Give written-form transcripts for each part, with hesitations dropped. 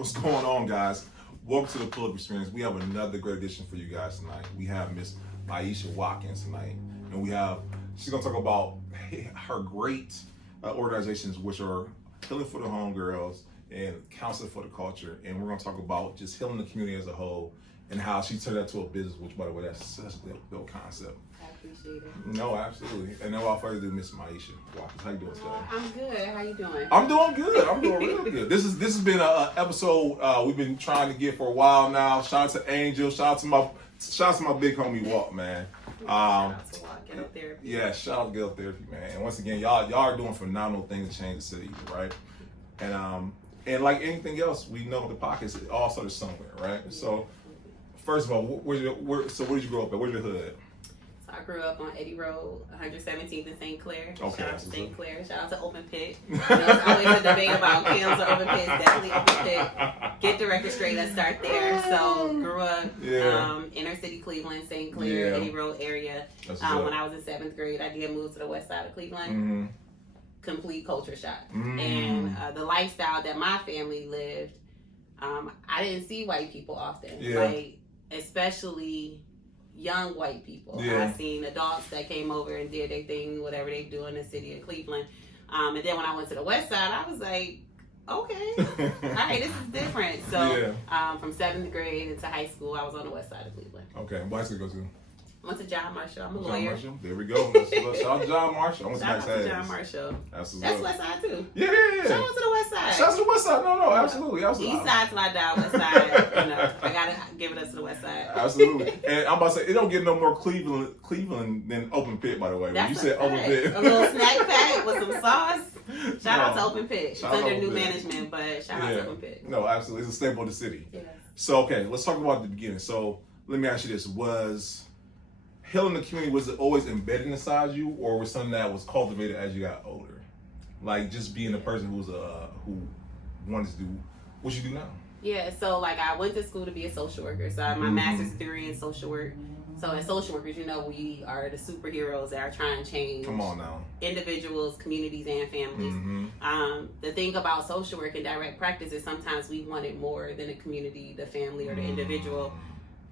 What's going on, guys? Welcome to the Pull-Up Experience. We have another great edition for you guys tonight. We have Miss Myesha Watkins tonight, and she's gonna talk about her great organizations, which are Healing for the Homegirls and Counseling for the Culture. And we're gonna talk about just healing the community as a whole and how she turned that to a business. Which, by the way, that's such a dope concept. I appreciate it. No, absolutely. And now, without further ado, Miss Myesha Watkins, how you doing today? I'm good. How you doing? I'm doing good. I'm doing real good. This has been an episode we've been trying to get for a while now. Shout out to Angel. Shout out to my big homie Walt, man. Shout out to Walt, Get Up Therapy. Yeah, shout out to Get Up Therapy, man. And once again, y'all are doing phenomenal things to change the city, right? And like anything else, we know the pockets it all started somewhere, right? Yeah. So first of all, where did you grow up at? Where's your hood? So I grew up on Eddy Road, 117th in St. Clair. Okay, shout out to St. Clair. Shout out to Open Pit. There's always a debate about Cam's or Open Pit. Definitely Open Pit. Get the record straight. Let's start there. So grew up inner city Cleveland, St. Clair, Eddy Road area. When I was in 7th grade, I did move to the west side of Cleveland. Mm-hmm. Complete culture shock. And the lifestyle that my family lived, I didn't see white people often. Like, especially young white people. I seen adults that came over and did their thing, whatever they do in the city of Cleveland. And then when I went to the west side, I was like, okay, all right, this is different. So from 7th grade into high school, I was on the west side of Cleveland. Okay, what high school you go to? I went to John Marshall. I'm a lawyer. Marshall. There we go. Shout out to John Marshall. I went Shout out to to John Marshall. That's west side too. Yeah. Shout out to the west side. Shout out to the west side. No, absolutely. East side till I die, west side. I gotta give it up to the west side. Absolutely. And I'm about to say, it don't get no more Cleveland than Open Pit, by the way. When you said Open Pit. A little snack pack with some sauce. Shout out to Open Pit. It's under new management, but shout out to Open Pit. No, absolutely. It's a staple of the city. Yes. So, okay, let's talk about the beginning. So, let me ask you this. Was healing the community, was it always embedded inside you, or was something that was cultivated as you got older? Like just being a person who wanted to do what you do now? Yeah, so like I went to school to be a social worker. So I have my master's degree in social work. So as social workers, we are the superheroes that are trying to change individuals, communities, and families. The thing about social work and direct practice is sometimes we want it more than the community, the family, or the individual.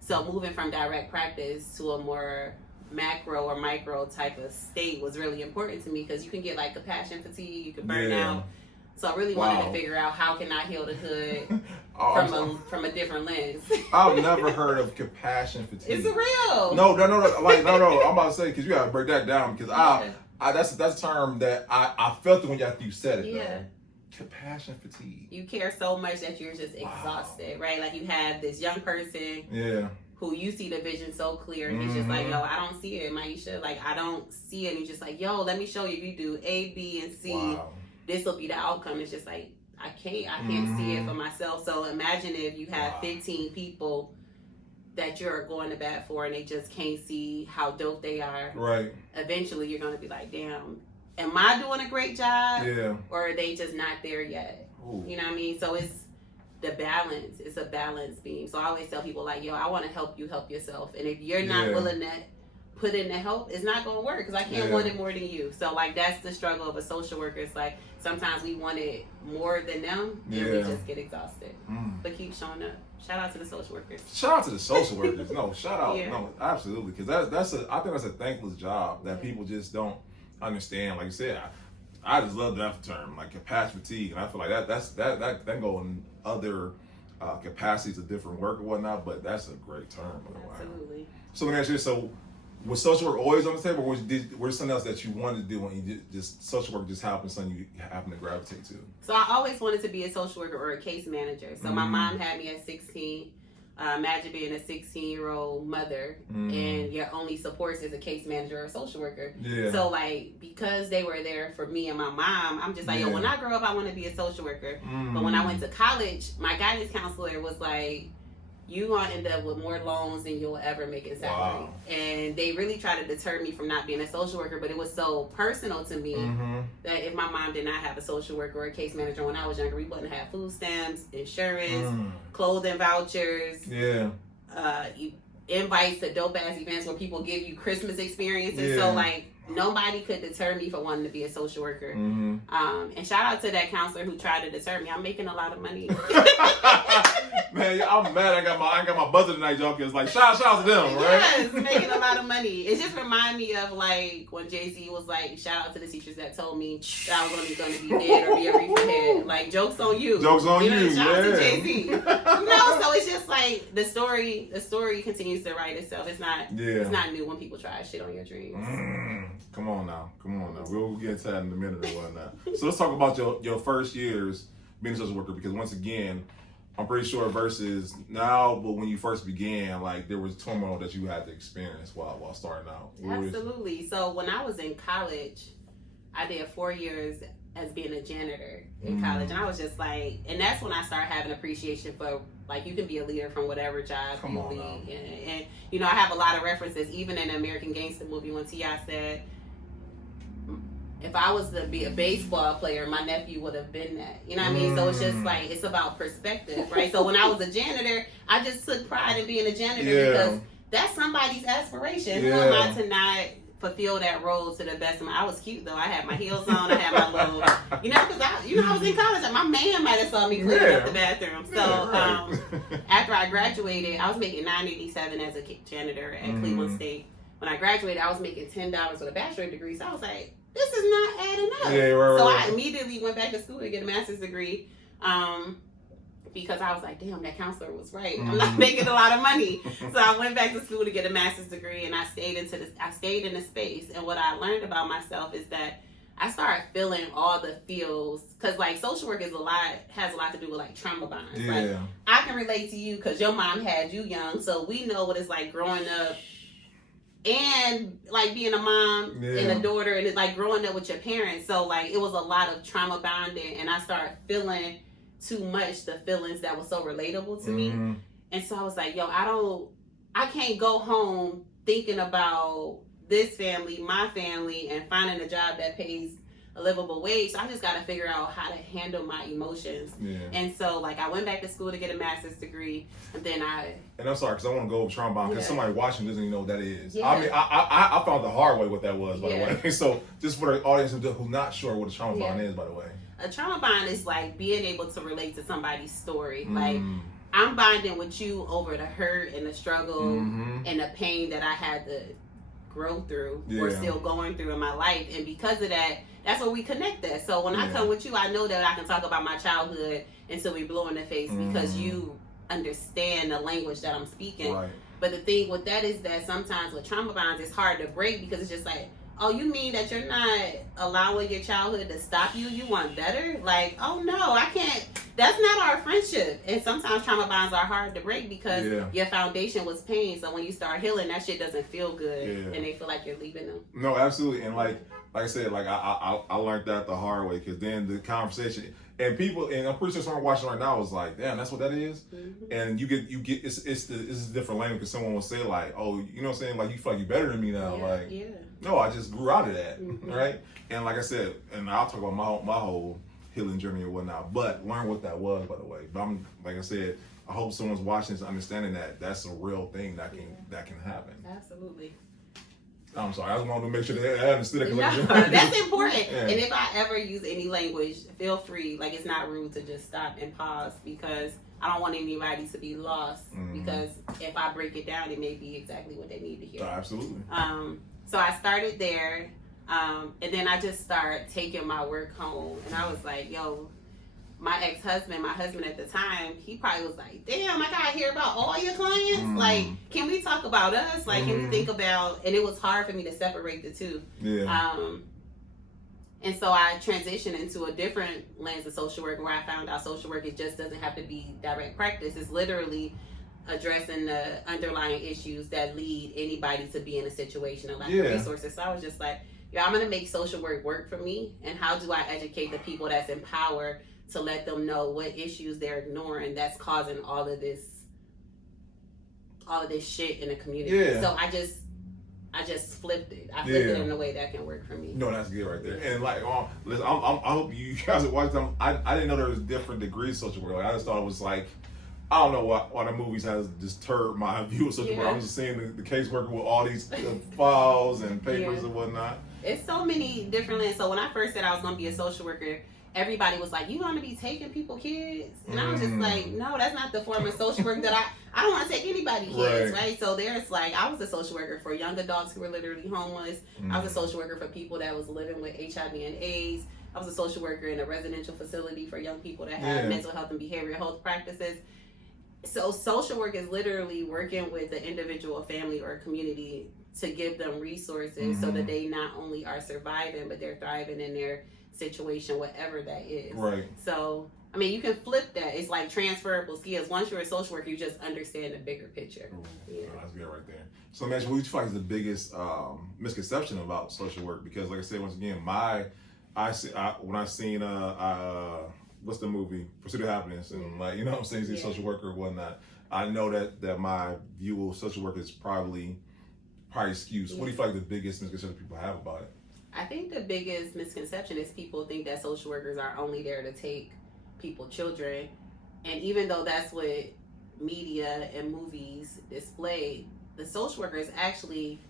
So moving from direct practice to a more macro or micro type of state was really important to me because you can get like compassion fatigue, you can burn out. So I really wanted to figure out how can I heal the hood from a different lens. I've never heard of compassion fatigue. It's real. No. I'm about to say because you gotta break that down because that's a term that I felt it when you said it. Yeah. Though. Compassion fatigue. You care so much that you're just exhausted, right? Like you have this young person who you see the vision so clear and he's just like, yo, I don't see it, Myesha. Like, I don't see it. And you're just like, yo, let me show you. If you do A, B, and C, this will be the outcome. It's just like, I can't see it for myself. So imagine if you have 15 people that you're going to bat for and they just can't see how dope they are. Right. Eventually, you're going to be like, damn, am I doing a great job? Yeah. Or are they just not there yet? Ooh. You know what I mean? So it's the balance. It's a balance beam. So I always tell people like, yo, I want to help you help yourself. And if you're not willing to put in the help, it's not going to work because I can't want it more than you. So like that's the struggle of a social worker. It's like sometimes we want it more than them and we just get exhausted. But keep showing up. Shout out to the social workers. Shout out to the social workers. No, shout out. No, absolutely. Because I think that's a thankless job that people just don't understand. Like you said, I just love that term, like compassion fatigue, and I feel like that can go in other capacities of different work or whatnot. But that's a great term. Absolutely. So let me ask you: so was social work always on the table, or was something else that you wanted to do when you just social work just happened, something you happened to gravitate to? So I always wanted to be a social worker or a case manager. So my mom had me at 16. Imagine being a 16-year-old mother and your only supports is a case manager or a social worker. Yeah. So like because they were there for me and my mom, I'm just like, yo, when I grow up, I want to be a social worker. But when I went to college, my guidance counselor was like, you gonna end up with more loans than you'll ever make in salary. Wow. And they really tried to deter me from not being a social worker, but it was so personal to me that if my mom did not have a social worker or a case manager when I was younger, we wouldn't have food stamps, insurance, clothing vouchers, invites to dope ass events where people give you Christmas experiences. So like nobody could deter me from wanting to be a social worker. Mm-hmm. And shout out to that counselor who tried to deter me. I'm making a lot of money. Man, I'm mad. I got my buzzer tonight, y'all. Cause like shout out to them, right? Yes, making a lot of money. It just reminds me of like when Jay-Z was like, shout out to the teachers that told me that I was only going to be dead or be a reefer head. Like, joke's on you. Joke's on you. Shout out to Yeah. Jay-Z. So it's just like the story continues to write itself. It's not new when people try shit on your dreams. Come on now. We'll get to that in a minute or whatnot. So let's talk about your first years being a social worker, because once again, I'm pretty sure versus now, but when you first began, like there was turmoil that you had to experience while starting out. Absolutely. So when I was in college, I did 4 years as being a janitor in college, and I was just like, and that's when I started having appreciation for like you can be a leader from whatever job you lead. And you know, I have a lot of references, even in the American Gangster movie when T.I. said, if I was to be a baseball player, my nephew would have been that. You know what I mean? So it's just like, it's about perspective, right? So when I was a janitor, I just took pride in being a janitor because that's somebody's aspiration. Who am I to not fulfill that role to the best of my... I was cute though. I had my heels on. I had my little... because I was in college. My man might have saw me cleaning up the bathroom. So after I graduated, I was making $9.87 as a janitor at Cleveland State. When I graduated, I was making $10 with a bachelor's degree. So I was like, this is not adding up. So I immediately went back to school to get a master's degree because I was like, damn, that counselor was right. I'm not making a lot of money. So I went back to school to get a master's degree, and I stayed in the space. And what I learned about myself is that I started feeling all the feels, because like social work has a lot to do with like trauma bonds. Like I can relate to you because your mom had you young, so we know what it's like growing up. And like being a mom and a daughter, and it's like growing up with your parents. So like it was a lot of trauma bonding, and I started feeling too much the feelings that were so relatable to me. And so I was like, I can't go home thinking about this family, my family, and finding a job that pays a livable wage. So I just got to figure out how to handle my emotions. And so like I went back to school to get a master's degree, and then and I'm sorry because I want to go over trauma bond because somebody watching doesn't even know what that is. I mean, I found the hard way what that was, by the way. So just for the audience who's not sure what a trauma bond is, by the way. A trauma bond is like being able to relate to somebody's story. Like I'm bonding with you over the hurt and the struggle and the pain that I had to grow through or still going through in my life. And because of that, that's where we connect at. So when I come with you, I know that I can talk about my childhood until we blow in the face because you understand the language that I'm speaking. But the thing with that is that sometimes with trauma bonds, it's hard to break because it's just like, oh, you mean that you're not allowing your childhood to stop you? You want better? Like, oh no, I can't. That's not our friendship. And sometimes trauma bonds are hard to break because your foundation was pain. So when you start healing, that shit doesn't feel good, and they feel like you're leaving them. No, absolutely. And like I said, like I learned that the hard way because then the conversation and people, and I'm pretty sure someone watching right now was like, damn, that's what that is. And you get it's a different language because someone will say like, oh, you know what I'm saying, like you feel like you're better than me now, no, I just grew out of that, right? And like I said, and I'll talk about my whole healing journey or whatnot, but learn what that was, by the way. But I'm like I said, I hope someone's watching this understanding that that's a real thing that can happen. Absolutely. I'm sorry, I just wanted to make sure that I understood it. No, that's important. And if I ever use any language, feel free. Like it's not rude to just stop and pause because I don't want anybody to be lost. Because if I break it down, it may be exactly what they need to hear. Absolutely. So I started there, and then I just started taking my work home, and I was like, yo. My husband at the time, he probably was like, damn, I gotta hear about all your clients. Like, can we talk about us? Like, can we think about, and it was hard for me to separate the two. And so I transitioned into a different lens of social work where I found out social work, it just doesn't have to be direct practice. It's literally addressing the underlying issues that lead anybody to be in a situation and lack of resources. So I was just like, I'm gonna make social work for me, and how do I educate the people that's in power to let them know what issues they're ignoring that's causing all of this shit in the community. So I just flipped it. I flipped it in a way that can work for me. No, that's good right there. And like, listen, I hope you guys are watching them. I didn't know there was different degrees of social work. Like, I just thought it was like, I don't know why the movies has disturbed my view of social work. I'm just seeing the caseworker with all these files and papers and whatnot. It's so many different lanes. So when I first said I was going to be a social worker, everybody was like, you want to be taking people kids? And I was just like, no, that's not the form of social work that I don't want to take anybody kids, right? So there's like, I was a social worker for young adults who were literally homeless. I was a social worker for people that was living with HIV and AIDS. I was a social worker in a residential facility for young people that had mental health and behavioral health practices. So social work is literally working with the individual, family, or community to give them resources so that they not only are surviving, but they're thriving in their situation, whatever that is. Right. So, I mean, you can flip that. It's like transferable skills. Once you're a social worker, you just understand the bigger picture. Yeah. Oh, that's good right there. So, imagine what you feel like is the biggest misconception about social work? Because, like I said, once again, when I seen what's the movie Pursuit of Happiness, and like, you know what I'm saying, he's a social worker or whatnot, I know that my view of social work is probably skewed. So what do you feel like the biggest misconception people have about it? I think the biggest misconception is people think that social workers are only there to take people's children, and even though that's what media and movies display, the social workers actually,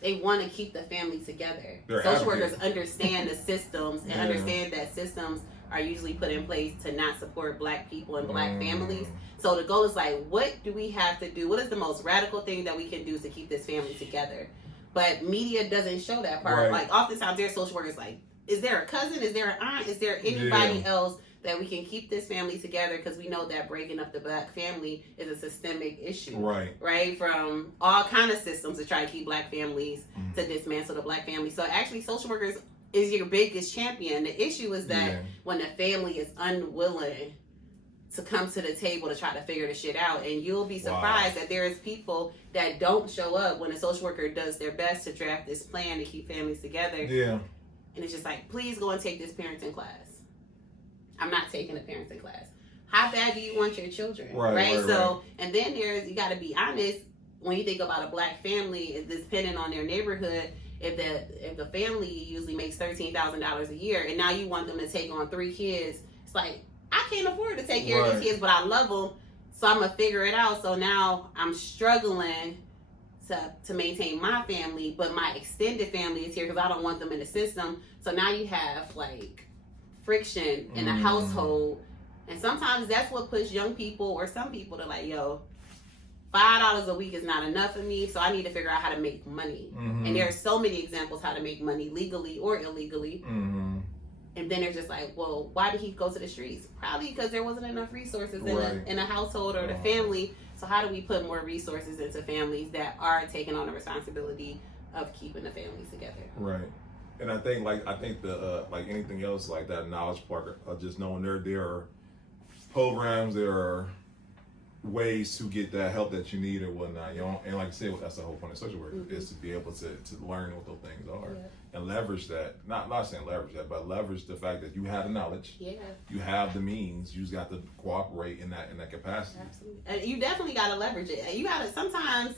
they want to keep the family together. Social workers understand the systems and understand that systems are usually put in place to not support Black people and Black families. So the goal is like, what do we have to do? What is the most radical thing that we can do to keep this family together? But media doesn't show that part. Like, oftentimes there's social workers like, is there a cousin? Is there an aunt? Is there anybody else that we can keep this family together? Because we know that breaking up the Black family is a systemic issue. Right? From all kind of systems to try to keep Black families, to dismantle the Black family. So actually, social workers is your biggest champion. The issue is that when the family is unwilling to come to the table to try to figure the shit out, and you'll be surprised that there is people that don't show up when a social worker does their best to draft this plan to keep families together. And it's just like, please go and take this parenting class. I'm not taking a parenting class. How bad do you want your children? Right. And then you got to be honest. When you think about a Black family, it's depending on their neighborhood. If the family usually makes $13,000 a year, and now you want them to take on 3 kids, it's like, I can't afford to take care of these kids, but I love them, so I'm gonna figure it out. So now I'm struggling to maintain my family, but my extended family is here because I don't want them in the system. So now you have like friction in the household, and sometimes that's what pushes young people or some people to like, yo, $5 a week is not enough for me, so I need to figure out how to make money. And there are so many examples how to make money legally or illegally. And then they're just like, well, why did he go to the streets? Probably because there wasn't enough resources in a household or the family. So how do we put more resources into families that are taking on the responsibility of keeping the families together? And I think the like anything else, like that knowledge part of just knowing there are programs, there are ways to get that help that you need or whatnot, you know. And like I said, that's the whole point of social work, is to be able to learn what those things are and leverage that. Not saying leverage that, but leverage the fact that you have the knowledge, you have the means, you just got to cooperate in that capacity. Absolutely. And you definitely got to leverage it. You got to sometimes.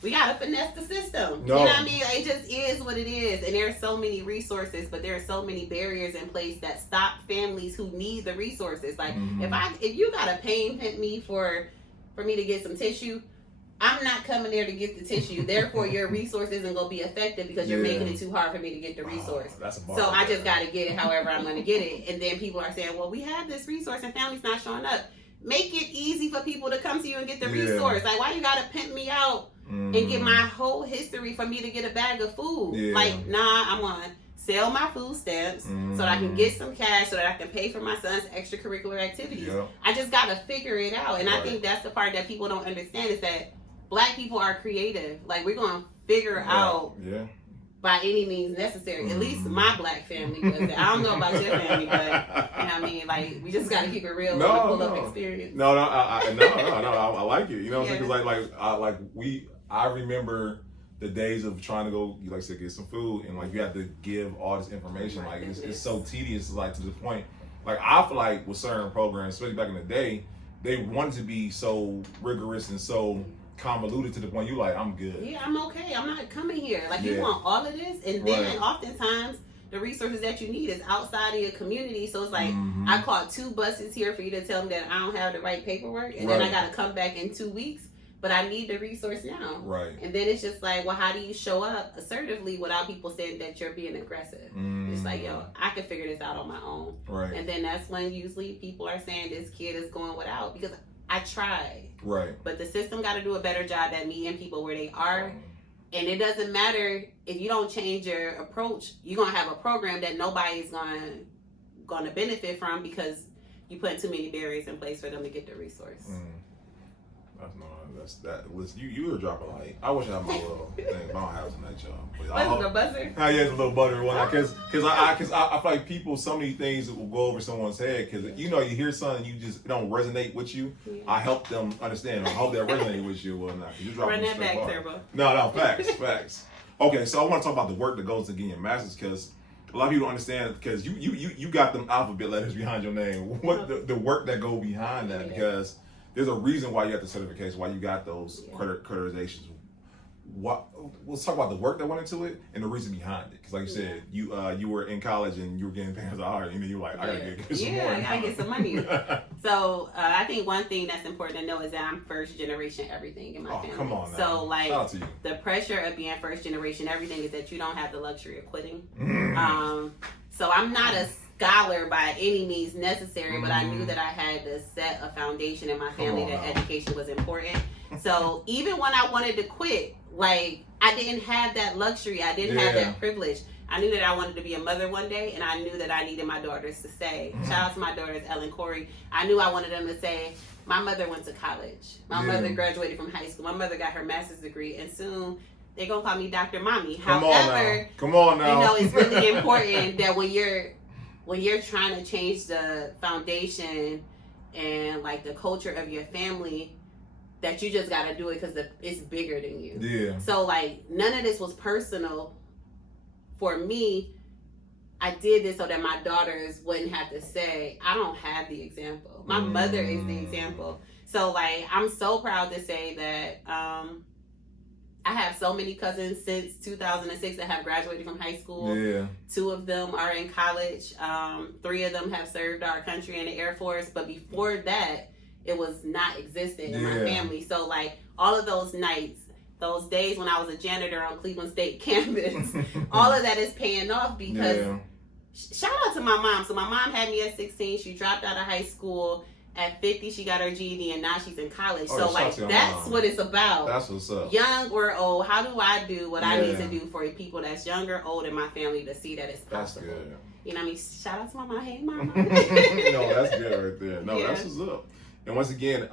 We got to finesse the system. You know what I mean? It just is what it is. And there are so many resources, but there are so many barriers in place that stop families who need the resources. Like, if you got to pain pimp me for me to get some tissue, I'm not coming there to get the tissue. Therefore, your resource isn't going to be effective because you're making it too hard for me to get the resource. So I just got to get it however I'm going to get it. And then people are saying, well, we have this resource and family's not showing up. Make it easy for people to come to you and get the resource. Like, why you got to pimp me out and get my whole history for me to get a bag of food? Like, nah, I'm going to sell my food stamps so that I can get some cash so that I can pay for my son's extracurricular activities. I just got to figure it out. And I think that's the part that people don't understand, is that Black people are creative. Like, we're going to figure out by any means necessary. At least my Black family does that. I don't know about your family, but you know what I mean? Like, we just got to keep it real and pull up experience. I like it. You know what I'm saying? I remember the days of trying to go, like I said, get some food, and like you have to give all this information. Like, it's so tedious, like to the point. Like, I feel like with certain programs, especially back in the day, they wanted to be so rigorous and so convoluted to the point you like, I'm good. Yeah, I'm okay. I'm not coming here. Like, you want all of this, and then oftentimes the resources that you need is outside of your community. So it's like, I caught 2 buses here for you to tell me that I don't have the right paperwork, and then I got to come back in 2 weeks. but I need the resource now. Right. And then it's just like, well, how do you show up assertively without people saying that you're being aggressive? It's like, yo, I can figure this out on my own. Right. And then that's when usually people are saying this kid is going without, because I tried. Right. But the system got to do a better job at meeting people where they are. And it doesn't matter if you don't change your approach, you're going to have a program that nobody's going to benefit from, because you put too many barriers in place for them to get the resource. You were dropping light. I wish I had my little thing, but I don't have tonight, y'all. What's the buzzer? Yeah, it's a little buttery one. Because I feel like people, so many things will go over someone's head. Because you hear something, you just don't resonate with you. Yeah. I help them understand. I hope that resonate with you or not. Run that back, Turbo. No, facts. Okay, so I want to talk about the work that goes to getting your master's, because a lot of people don't understand, because you got them alphabet letters behind your name. What the work that go behind that? Because there's a reason why you got the certification, why you got those accreditations. Let's talk about the work that went into it and the reason behind it. Because like you said, you were in college and you were getting paid as a hard, and then you were like, I gotta get some more. I gotta get some money. So I think one thing that's important to know is that I'm first generation everything in my family. Come on now. So like, shout out to you. The pressure of being first generation everything is that you don't have the luxury of quitting. So I'm not a scholar by any means necessary, but I knew that I had to set a foundation in my family that education was important. So even when I wanted to quit, like, I didn't have that luxury. I didn't have that privilege. I knew that I wanted to be a mother one day, and I knew that I needed my daughters to say, shout out to my daughters, Ellen, Corey. I knew I wanted them to say, my mother went to college. My mother graduated from high school. My mother got her master's degree, and soon they're going to call me Dr. Mommy. However, come on now. It's really important that when you're trying to change the foundation and like the culture of your family, that you just got to do it because it's bigger than you. Yeah. So like, none of this was personal for me. I did this so that my daughters wouldn't have to say, I don't have the example. My mother is the example. So like, I'm so proud to say that I have so many cousins since 2006 that have graduated from high school. Yeah. 2 of them are in college. 3 of them have served our country in the Air Force. But before that, it was not existent in my family. So like, all of those nights, those days when I was a janitor on Cleveland State campus, all of that is paying off because shout out to my mom. So my mom had me at 16. She dropped out of high school. At 50, she got her GED, and now she's in college. So like, that's what it's about. That's what's up. Young or old, how do I do what I need to do for people that's younger, old in my family to see that it's possible? That's good. You know what I mean? Shout out to my mom. Hey, mama. No, that's good right there. No, that's what's up. And once again,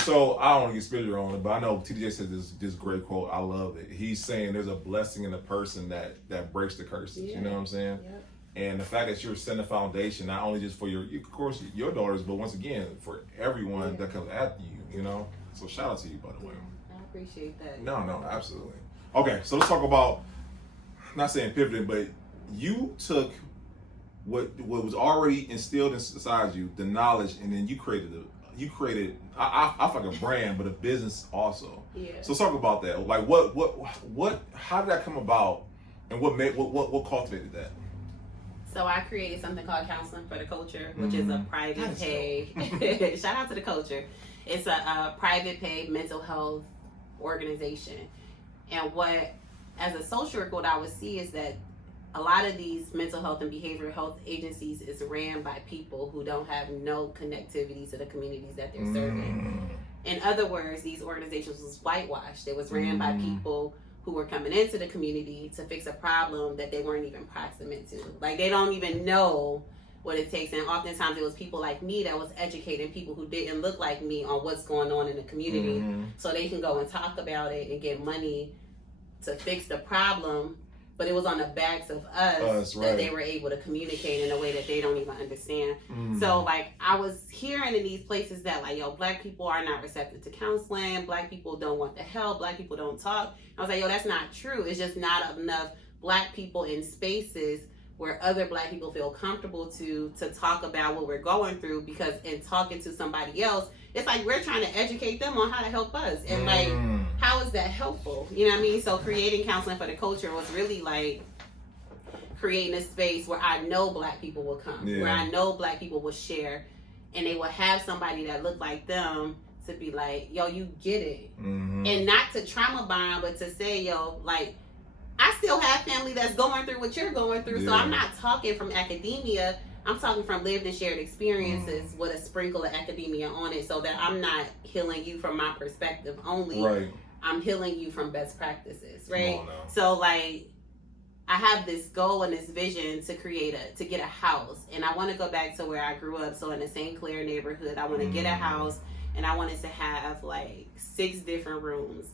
so I don't want to get spiritual on it, but I know TJ said this great quote. I love it. He's saying there's a blessing in a person that breaks the curses. You know what I'm saying? Yep. And the fact that you're setting a foundation, not only just for of course, your daughters, but once again, for everyone that comes after you, you know? So shout out to you, by the way. I appreciate that. No, absolutely. Okay, so let's talk about, not saying pivoting, but you took what was already instilled inside you, the knowledge, and then you created I feel like a brand, but a business also. Yeah. So let's talk about that. Like how did that come about, and what cultivated that? So I created something called Counseling for the Culture, which is a private pay. Shout out to the culture. It's a private pay mental health organization. And as a social worker, what I would see is that a lot of these mental health and behavioral health agencies is ran by people who don't have no connectivity to the communities that they're serving. In other words, these organizations was whitewashed. It was ran by people who were coming into the community to fix a problem that they weren't even proximate to. Like, they don't even know what it takes. And oftentimes it was people like me that was educating people who didn't look like me on what's going on in the community, so they can go and talk about it and get money to fix the problem. But it was on the backs of us that they were able to communicate in a way that they don't even understand. So like, I was hearing in these places that like, yo, Black people are not receptive to counseling. Black people don't want the help. Black people don't talk. I was like, yo, that's not true. It's just not enough Black people in spaces where other Black people feel comfortable to talk about what we're going through, because in talking to somebody else, it's like we're trying to educate them on how to help us. And like, how is that helpful? You know what I mean? So creating Counseling for the Culture was really like creating a space where I know Black people will come, where I know Black people will share, and they will have somebody that looked like them to be like, yo, you get it. Mm-hmm. And not to trauma bond, but to say, yo, like, I still have family that's going through what you're going through. So I'm not talking from academia. I'm talking from lived and shared experiences with a sprinkle of academia on it, so that I'm not healing you from my perspective only. Right. I'm healing you from best practices, right? Come on now. So like, I have this goal and this vision to get a house, and I want to go back to where I grew up. So in the St. Clair neighborhood, I want to get a house, and I wanted to have like 6 different rooms,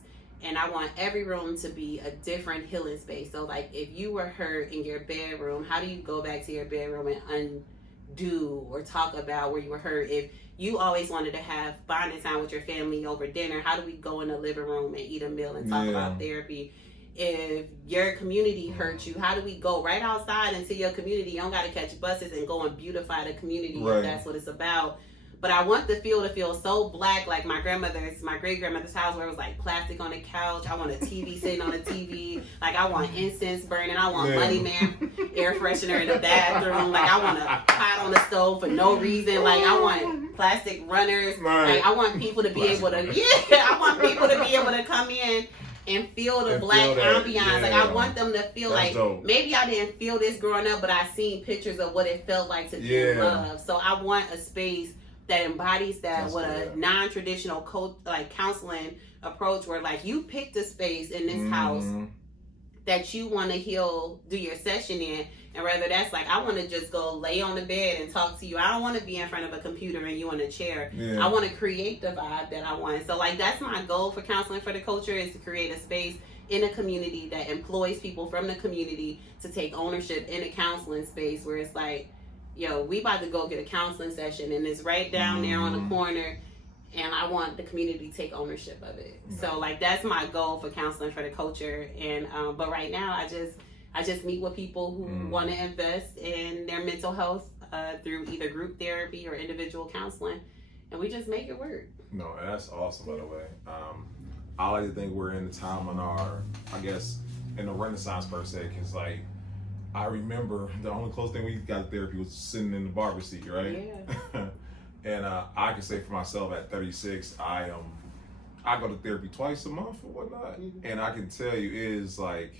and I want every room to be a different healing space. So like, if you were hurt in your bedroom, how do you go back to your bedroom and undo or talk about where you were hurt? If you always wanted to have bonding time with your family over dinner, how do we go in the living room and eat a meal and talk about therapy? If your community hurt you, how do we go right outside into your community? You don't got to catch buses and go and beautify the community if that's what it's about. But I want the field to feel so black, like my great-grandmother's house, where it was like plastic on the couch. I want a TV sitting on the TV. Like, I want incense burning. I want Money Man air freshener in the bathroom. Like, I want a pot on the stove for no reason. Like, I want plastic runners. Like, I want people to be able to, I want people to be able to come in and feel the black ambiance. Like, I want them to feel like, maybe I didn't feel this growing up, but I seen pictures of what it felt like to feel love. So I want a space that embodies that with a non-traditional counseling approach, where like, you picked a space in this house that you want to heal, do your session in, and whether that's like, I want to just go lay on the bed and talk to you. I don't want to be in front of a computer and you in a chair. I want to create the vibe that I want. So like, that's my goal for Counseling for the Culture, is to create a space in a community that employs people from the community to take ownership in a counseling space, where it's like, yo, we about to go get a counseling session, and it's right down there on the corner, and I want the community to take ownership of it. So like, that's my goal for Counseling for the Culture. And but right now, I just meet with people who want to invest in their mental health through either group therapy or individual counseling, and we just make it work. No, that's awesome, by the way. I like to think we're in the time on our, I guess, in the Renaissance per se, because like, I remember the only close thing we got to therapy was sitting in the barber seat, right? Yeah. And I can say for myself, at 36, I go to therapy twice a month or whatnot, and I can tell you, it's like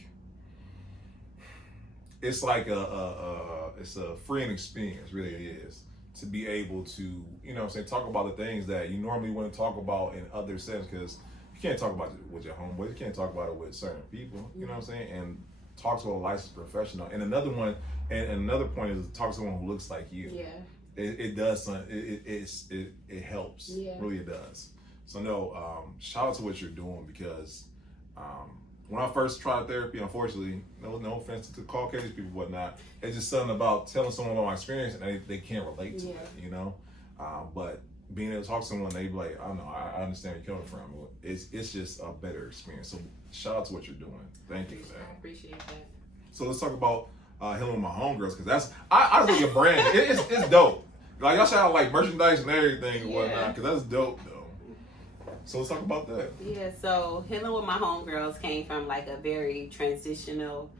it's a freeing experience, really it is, to be able to, you know what I'm saying, talk about the things that you normally wouldn't talk about in other settings, because you can't talk about it with your homeboys, you can't talk about it with certain people, you know what I'm saying, and talk to a licensed professional. And another one, and another point is, talk to someone who looks like you. Yeah. It does something. It helps. Yeah. Really, it does. So no, shout out to what you're doing, because when I first tried therapy, unfortunately, no offense to the Caucasian people, whatnot, it's just something about telling someone about my experience and they can't relate to it, you know. But being able to talk to someone, they be like, I don't know, I understand where you're coming from. It's just a better experience. So shout out to what you're doing. Thank you for that. I appreciate that. So let's talk about healing with my homegirls, because that's I think your brand it's dope. Like, y'all shout out like merchandise and everything and whatnot, because that's dope though. So let's talk about that. Yeah. So healing with my homegirls came from like a very transitional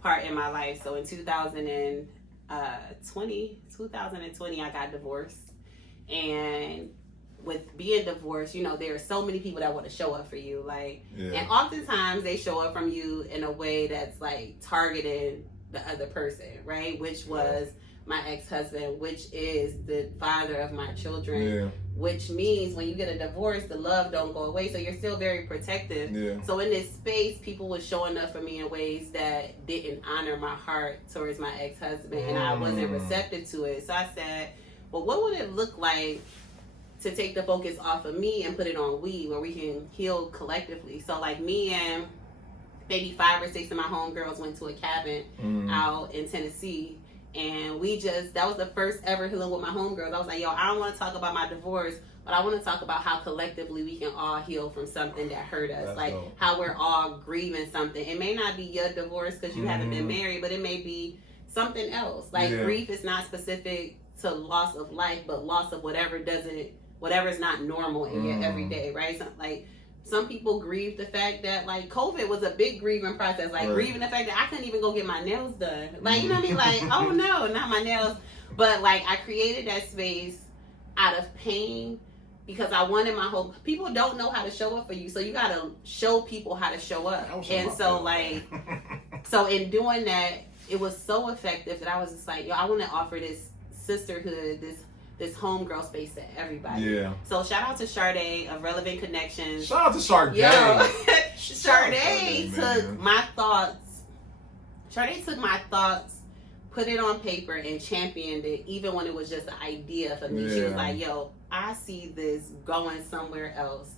part in my life. So in 2020, I got divorced. And with being divorced, you know, there are so many people that want to show up for you. Like, and oftentimes they show up from you in a way that's like targeting the other person, right? Which was my ex-husband, which is the father of my children, which means when you get a divorce, the love don't go away. So you're still very protective. Yeah. So in this space, people were showing up for me in ways that didn't honor my heart towards my ex-husband, and I wasn't receptive to it. So I said, well, what would it look like to take the focus off of me and put it on we, where we can heal collectively? So like, me and maybe 5 or 6 of my homegirls went to a cabin out in Tennessee, and that was the first ever healing with my homegirls. I was like, yo, I don't want to talk about my divorce, but I want to talk about how collectively we can all heal from something that hurt us. That's like dope. How we're all grieving something. It may not be your divorce because you haven't been married, but it may be something else. Like, grief is not specific to loss of life, but loss of whatever's not normal in your everyday, right? So, like, some people grieve the fact that like COVID was a big grieving process, like grieving the fact that I couldn't even go get my nails done. Like, you know what I mean? Like, oh no, not my nails. But like, I created that space out of pain, because I wanted my whole, people don't know how to show up for you. So you got to show people how to show up. And so like, so in doing that, it was so effective that I was just like, yo, I want to offer this sisterhood, this homegirl space to everybody. Yeah. So shout out to Sade of Relevant Connections. Shout out to Sade. Yo, Sade took my thoughts. Sade took my thoughts, put it on paper, and championed it, even when it was just an idea for me. Yeah. She was like, yo, I see this going somewhere else.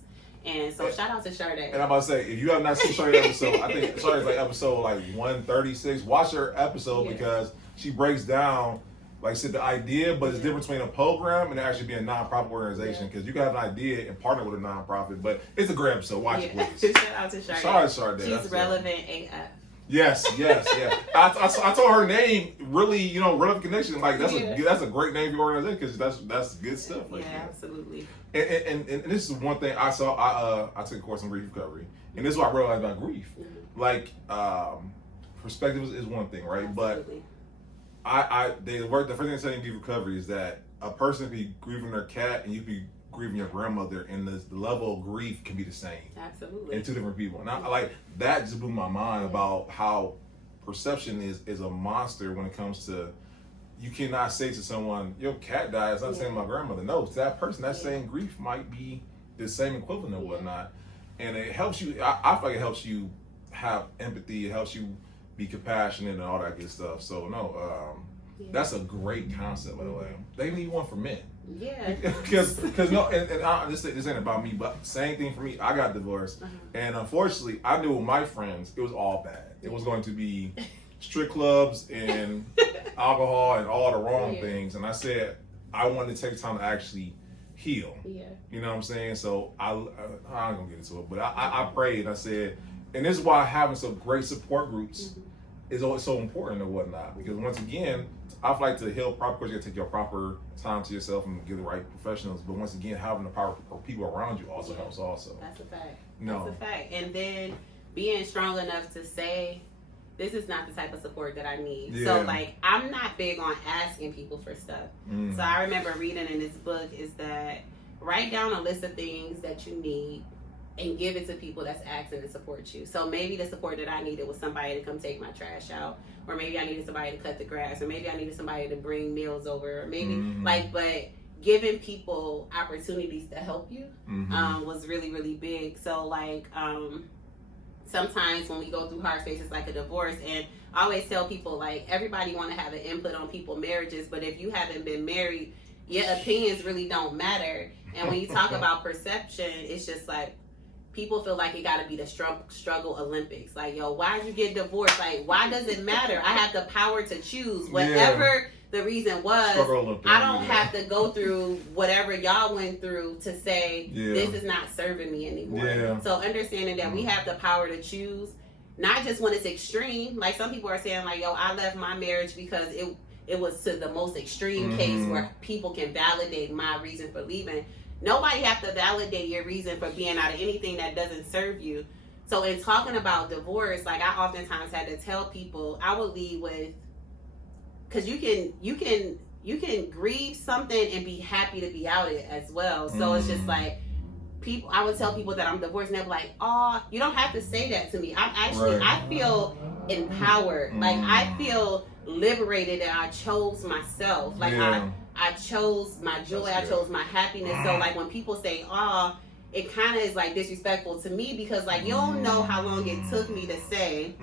And so shout out to Sade. And I'm about to say, if you have not seen Sade episode, I think Sade's like episode like 136. Watch her episode because she breaks down, like I said, the idea, but it's different between a program and actually being a nonprofit organization. Because you can have an idea and partner with a nonprofit, but it's a great episode. Watch it, please. Shout out to Sade. Shout out to Sade. She's relevant AF. Yes. I told her name really, Relevant Connection. Like that's a great name for your organization because that's good stuff. Right there. Absolutely. And this is one thing I saw. I took a course on grief recovery, and this is what I realized about grief. Mm-hmm. Like perspective is one thing, right? Absolutely. But the first thing they say in grief recovery is that a person can be grieving their cat and you can be grieving your grandmother, and the level of grief can be the same. Absolutely. In two different people. And I like that just blew my mind about how perception is a monster when it comes to, you cannot say to someone, your cat died, it's not the same as my grandmother. No, to that person, that same grief might be the same equivalent or whatnot. And it helps you, I feel like it helps you have empathy, it helps you be compassionate and all that good stuff. So that's a great concept, by the way. They need one for men. Yeah. Because this ain't about me, but same thing for me. I got divorced, and unfortunately, I knew with my friends it was all bad. It was going to be strip clubs and alcohol and all the wrong things. And I said I wanted to take time to actually heal. Yeah. You know what I'm saying? So I'm not gonna get into it, but I prayed and I said, and this is why having some great support groups is always so important and whatnot. Because once again, I feel like to heal proper, you gotta take your proper time to yourself and get the right professionals. But once again, having the power of people around you also helps also. That's a fact. That's a fact. And then being strong enough to say, this is not the type of support that I need. Yeah. So like, I'm not big on asking people for stuff. So I remember reading in this book is that write down a list of things that you need and give it to people that's asking to support you. So maybe the support that I needed was somebody to come take my trash out, or maybe I needed somebody to cut the grass, or maybe I needed somebody to bring meals over, or maybe but giving people opportunities to help you was really, really big. So like sometimes when we go through hard spaces like a divorce, and I always tell people like everybody want to have an input on people's marriages, but if you haven't been married, your opinions really don't matter. And when you talk about perception, it's just like people feel like it got to be the struggle Olympics. Like, yo, why'd you get divorced? Like, why does it matter? I have the power to choose whatever the reason was. I don't have to go through whatever y'all went through to say this is not serving me anymore. So understanding that we have the power to choose, not just when it's extreme. Like some people are saying like, yo, I left my marriage because it was to the most extreme case where people can validate my reason for leaving. Nobody have to validate your reason for being out of anything that doesn't serve you. So in talking about divorce, like I oftentimes had to tell people, I would lead with, because you can grieve something and be happy to be out it as well. So it's just like people, I would tell people that I'm divorced and they're like, oh, you don't have to say that to me. I'm actually, I feel empowered. Like I feel liberated that I chose myself. Like I chose my joy, I chose my happiness. So like when people say, oh, it kind of is like disrespectful to me because like you don't know how long it took me to say,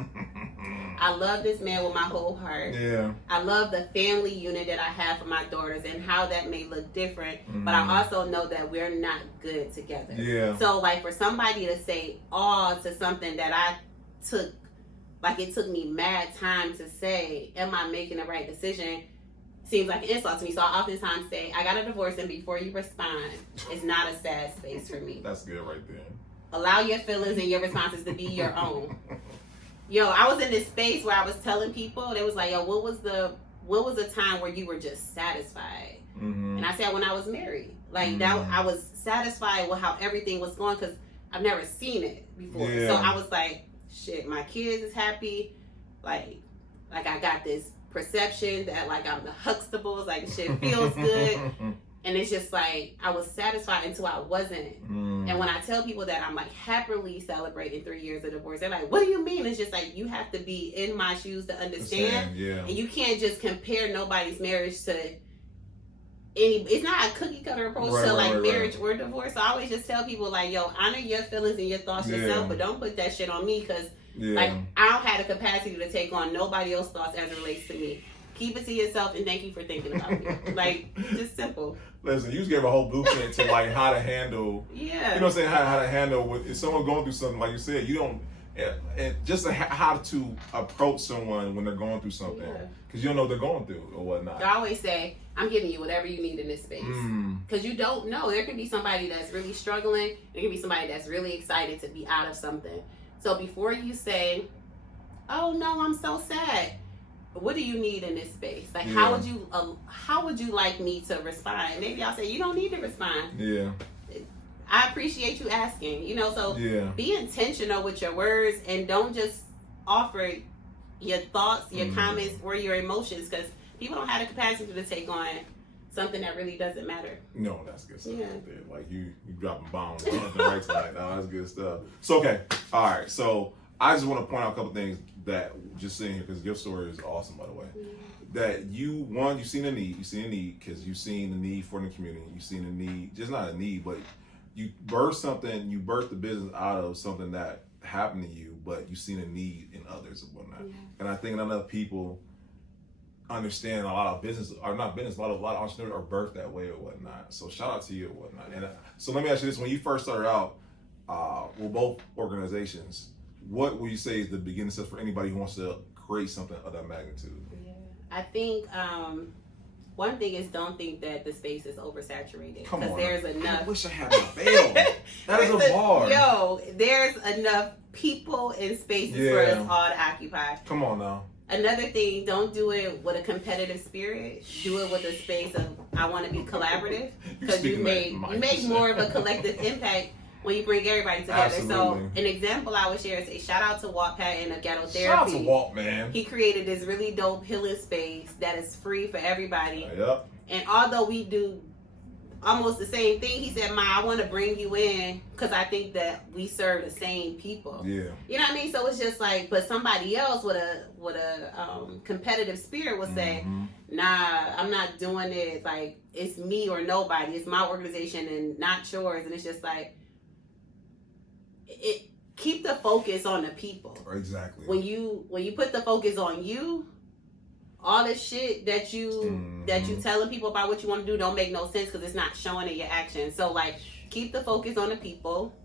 I love this man with my whole heart. Yeah. I love the family unit that I have for my daughters and how that may look different. But I also know that we're not good together. Yeah. So like for somebody to say oh to something that I took, like it took me mad time to say, am I making the right decision? Seems like an insult to me. So I oftentimes say, I got a divorce, and before you respond, it's not a sad space for me. That's good right there. Allow your feelings and your responses to be your own. Yo, I was in this space where I was telling people, they was like, yo, what was the time where you were just satisfied? And I said, when I was married. Like that, I was satisfied with how everything was going because I've never seen it before. Yeah. So I was like, shit, my kids is happy. Like I got this perception that like I'm the Huxtables, like shit feels good. And And it's just like, I was satisfied until I wasn't. And when I tell people that I'm like happily celebrating 3 years of divorce, they're like, what do you mean? It's just like, you have to be in my shoes to understand. Yeah. And you can't just compare nobody's marriage to it's not a cookie cutter approach to like marriage or divorce. So I always just tell people like, yo, honor your feelings and your thoughts yourself, but don't put that shit on me, because like I don't have the capacity to take on nobody else's thoughts as it relates to me. Keep it to yourself, and thank you for thinking about me. Like, just simple. Listen, you just gave a whole blueprint to like how to handle. You know what I'm saying? How to handle with if someone going through something, like you said, you don't, and just how to approach someone when they're going through something, because you don't know what they're going through or whatnot. I always say, I'm giving you whatever you need in this space, because you don't know. There can be somebody that's really struggling. There can be somebody that's really excited to be out of something. So before you say, "Oh no, I'm so sad," what do you need in this space? Like, how would you like me to respond? Maybe I'll say, you don't need to respond. Yeah. I appreciate you asking, you know, so be intentional with your words, and don't just offer your thoughts, your comments, or your emotions, because people don't have the capacity to take on something that really doesn't matter. No, that's good stuff right there. Like, you dropping bombs left and right tonight. No, that's good stuff. So, okay. All right. So, I just want to point out a couple things that just sitting here, because your story is awesome, by the way. That you've seen a need. You've seen a need because you've seen the need for the community. You've seen a need, just not a need, but you birthed something. You birthed the business out of something that happened to you, but you've seen a need in others and whatnot. And I think not enough people understand a lot of business, or not business, a lot of entrepreneurs are birthed that way or whatnot. So shout out to you or whatnot. And so let me ask you this: when you first started out with both organizations, what would you say is the beginning steps for anybody who wants to create something of that magnitude? I think one thing is, don't think that the space is oversaturated, because there's enough. I wish I had my bail. That is a bar. Yo, there's enough people and spaces for us all to occupy. Come on now. Another thing, don't do it with a competitive spirit. Do it with a space of, I want to be collaborative, because you make more of a collective impact when you bring everybody together. Absolutely. So an example I would share is, say, shout out to Walt Patton of Ghetto Therapy. Shout out to Walt, man. He created this really dope healing space that is free for everybody. Yep. And although we do almost the same thing, he said, I want to bring you in because I think that we serve the same people. Yeah. You know what I mean? So it's just like, but somebody else with a competitive spirit would say, nah, I'm not doing it. Like, it's me or nobody. It's my organization and not yours. And it's just like, keep the focus on the people. Exactly. When you put the focus on you, all the shit that you telling people about what you want to do don't make no sense, because it's not showing in your actions. So like, keep the focus on the people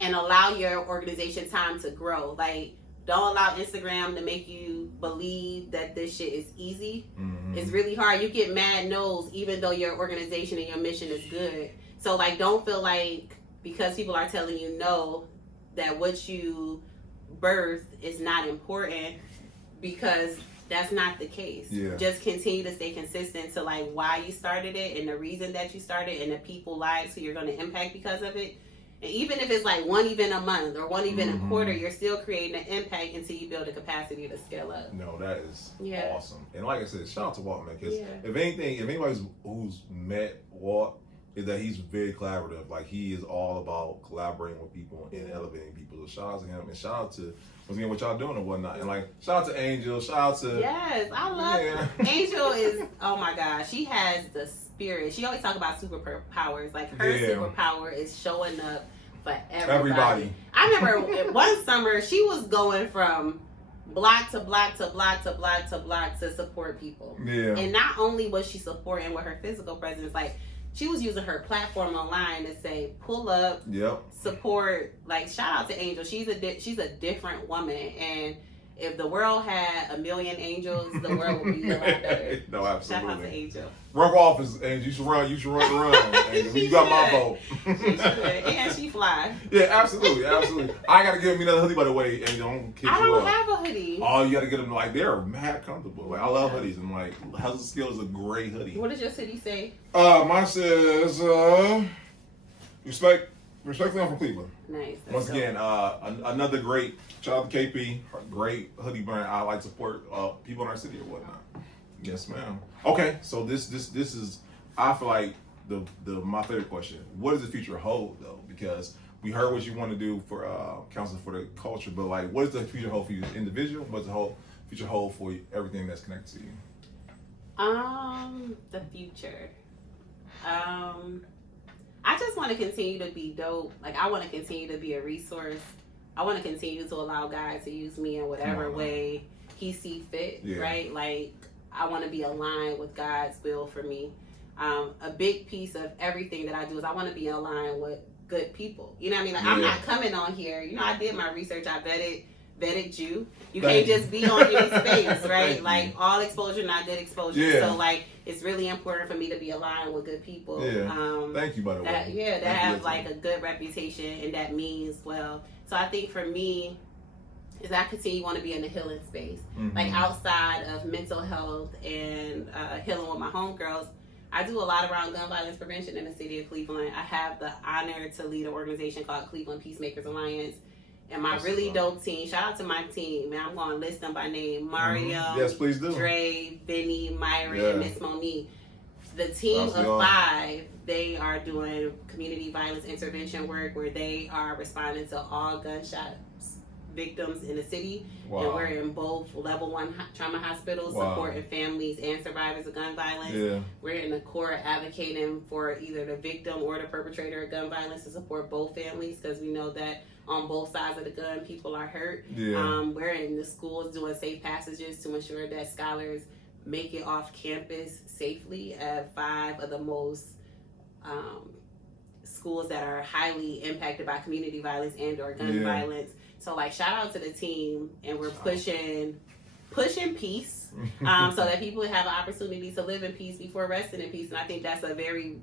and allow your organization time to grow. Like, don't allow Instagram to make you believe that this shit is easy. It's really hard. You get mad no's even though your organization and your mission is good. So like, don't feel like because people are telling you no, that what you birth is not important, because that's not the case. Just continue to stay consistent to like why you started it and the reason that you started and the people lives who you're going to impact because of it. And even if it's like one event a month or one event a quarter, you're still creating an impact until you build a capacity to scale up. No, that is awesome. And like I said, shout out to Walt, man, because if anybody's who's met Walt, is that he's very collaborative. Like, he is all about collaborating with people and elevating people. So shout out to him, and shout out to once again what y'all doing and whatnot. And like, shout out to Angel. Shout out to I love Angel. Is oh my gosh, she has the spirit. She always talk about superpowers. Like, her superpower is showing up for everybody. I remember one summer she was going from block to block to block to block to block to support people. And not only was she supporting with her physical presence, like, she was using her platform online to say, pull up, support. Like, shout out to Angel. She's a different woman. And if the world had 1 million angels, the world would be a lot better. No, absolutely. Shout out to Angel. Run for office, Angel. You should run. You should run. Angel. You got my vote. She should. And she fly. Yeah, absolutely. I got to give me another hoodie, by the way, Angel. I don't have a hoodie. Oh, you got to get them. Like, they're mad comfortable. Like, I love hoodies. And like, Hustle Skill is a great hoodie. What does your hoodie say? Mine says, respectfully, I'm from Cleveland. Nice. Once again, another great, shout out to KP, great hoodie brand. I like to support people in our city or whatnot. Yes, ma'am. Okay, so this is I feel like my favorite question: what does the future hold, though? Because we heard what you want to do for counseling for the culture, but like, what does the future hold for you as an individual? What's the future hold for everything that's connected to you? The future. I just want to continue to be dope. Like, I want to continue to be a resource. I want to continue to allow God to use me in whatever way He sees fit, right? Like, I want to be aligned with God's will for me. A big piece of everything that I do is I want to be aligned with good people. You know what I mean? Like, I'm not coming on here. You know, I did my research. I vetted you. You can't just be on any space, right? Like, all exposure, not good exposure. Yeah. So, like, it's really important for me to be aligned with good people. Yeah. Thank you, by the way. That have like a good reputation and that means well. So I think for me, is I continue want to be in the healing space, like outside of mental health and healing with my homegirls. I do a lot around gun violence prevention in the city of Cleveland. I have the honor to lead an organization called Cleveland Peacemakers Alliance. And my dope team, shout out to my team, man. I'm going to list them by name. Mario, yes, please do. Dre, Vinny, Myra, and Miss Monique. The team of 5, they are doing community violence intervention work where they are responding to all gunshot victims in the city. And we're in both level 1 trauma hospitals supporting families and survivors of gun violence. We're in the court advocating for either the victim or the perpetrator of gun violence to support both families, because we know that on both sides of the gun, people are hurt. We're in the schools doing safe passages to ensure that scholars make it off campus safely at 5 of the most schools that are highly impacted by community violence and or gun violence. So, like, shout out to the team, and we're pushing peace so that people have an opportunity to live in peace before resting in peace. And I think that's a very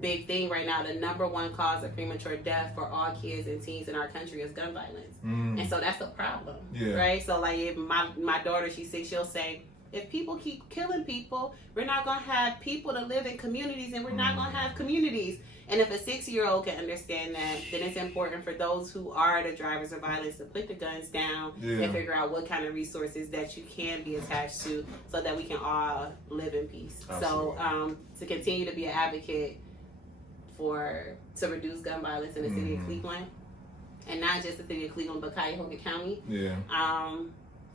big thing right now. The number 1 cause of premature death for all kids and teens in our country is gun violence. And so that's a problem, right? So, like, if my daughter, she's 6, she'll say, if people keep killing people, we're not going to have people to live in communities, and we're not going to have communities. And if a 6-year-old can understand that, then it's important for those who are the drivers of violence to put the guns down and figure out what kind of resources that you can be attached to so that we can all live in peace. Absolutely. So to continue to be an advocate to reduce gun violence in the city of Cleveland, and not just the city of Cleveland, but Cuyahoga County.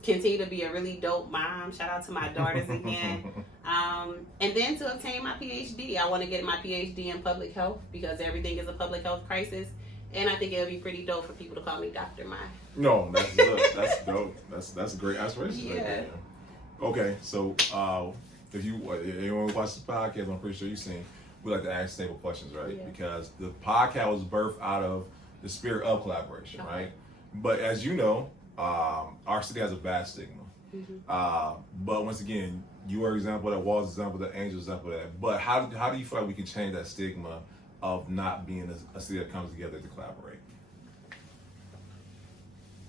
Continue to be a really dope mom. Shout out to my daughters again. And then to obtain my PhD. I want to get my PhD in public health because everything is a public health crisis. And I think it would be pretty dope for people to call me Dr. Mai. No, that's dope. That's dope. That's a great aspiration. Yeah. Right there. Okay, so if anyone watches this podcast, I'm pretty sure you've seen, we like to ask stable questions, right? Yeah. Because the podcast was birthed out of the spirit of collaboration, right? But as you know, our city has a bad stigma. But once again, you are an example, that Wall's example, that Angel's example of that. But how do you feel like we can change that stigma of not being a city that comes together to collaborate?